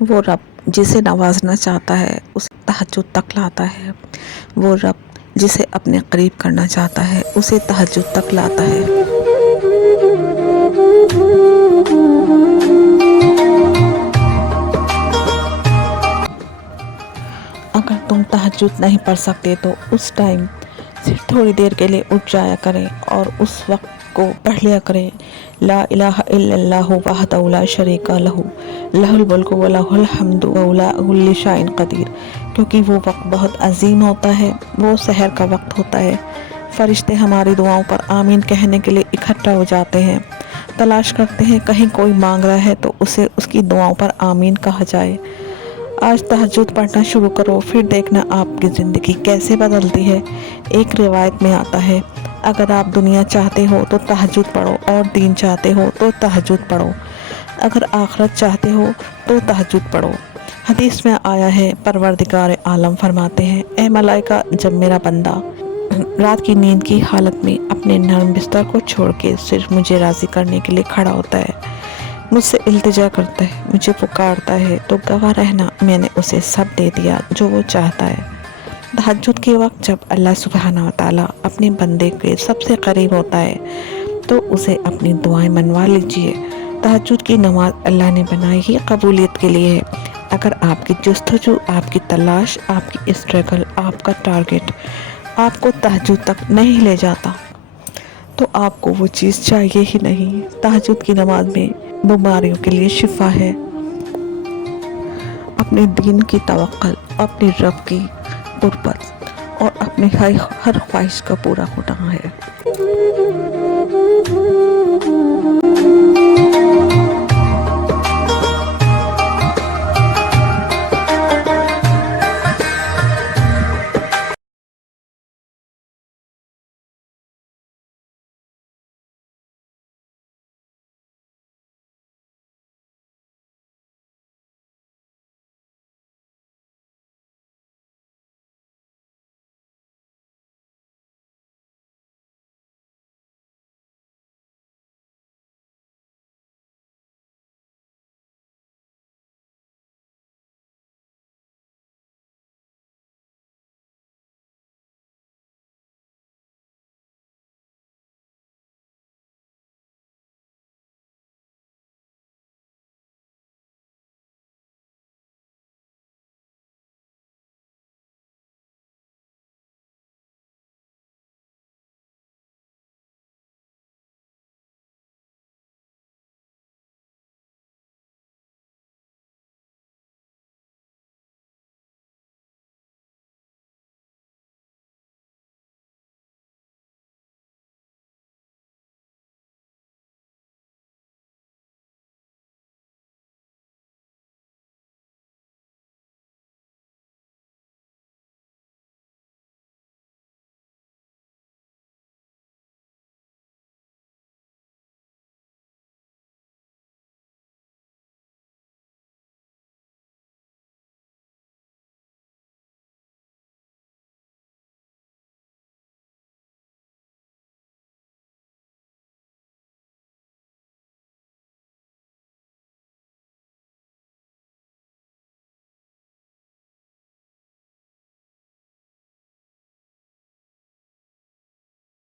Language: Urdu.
وہ رب جسے نوازنا چاہتا ہے اسے تہجد تک لاتا ہے، وہ رب جسے اپنے قریب کرنا چاہتا ہے اسے تہجد تک لاتا ہے۔ اگر تم تہجد نہیں پڑھ سکتے تو اس ٹائم صرف تھوڑی دیر کے لیے اٹھ جایا کریں اور اس وقت کو پڑھ لیا کریں، لا الہ الا اللہ وحدہ لا شریک لہ لہ الملک ولہ الحمد وہو علی کل شیء قدیر، کیونکہ وہ وقت بہت عظیم ہوتا ہے، وہ سحر کا وقت ہوتا ہے۔ فرشتے ہماری دعاؤں پر آمین کہنے کے لیے اکٹھا ہو جاتے ہیں، تلاش کرتے ہیں کہیں کوئی مانگ رہا ہے تو اسے اس کی دعاؤں پر آمین کہا جائے۔ آج تہجد پڑھنا شروع کرو، پھر دیکھنا آپ کی زندگی کیسے بدلتی ہے۔ ایک روایت میں آتا ہے، اگر آپ دنیا چاہتے ہو تو تہجد پڑھو اور دین چاہتے ہو تو تہجد پڑھو، اگر آخرت چاہتے ہو تو تہجد پڑھو۔ حدیث میں آیا ہے، پروردگار عالم فرماتے ہیں، اے ملائکہ، جب میرا بندہ رات کی نیند کی حالت میں اپنے نرم بستر کو چھوڑ کے صرف مجھے راضی کرنے کے لیے کھڑا ہوتا ہے، مجھ سے التجا کرتا ہے، مجھے پکارتا ہے، تو گواہ رہنا میں نے اسے سب دے دیا جو وہ چاہتا ہے۔ تہجد کے وقت جب اللہ سبحانہ و تعالیٰ اپنے بندے کے سب سے قریب ہوتا ہے تو اسے اپنی دعائیں منوا لیجیے۔ تہجد کی نماز اللہ نے بنائی ہی قبولیت کے لیے ہے۔ اگر آپ کی جستجو، آپ کی تلاش، آپ کی اسٹرگل، آپ کا ٹارگٹ آپ کو تہجد تک نہیں لے جاتا تو آپ کو وہ چیز چاہیے ہی نہیں۔ تہجد کی نماز میں بیماریوں کے لیے شفا ہے، اپنے دین کی توکل، اپنے رب کی قربت اور اپنی ہر خواہش کا پورا ہونا ہے۔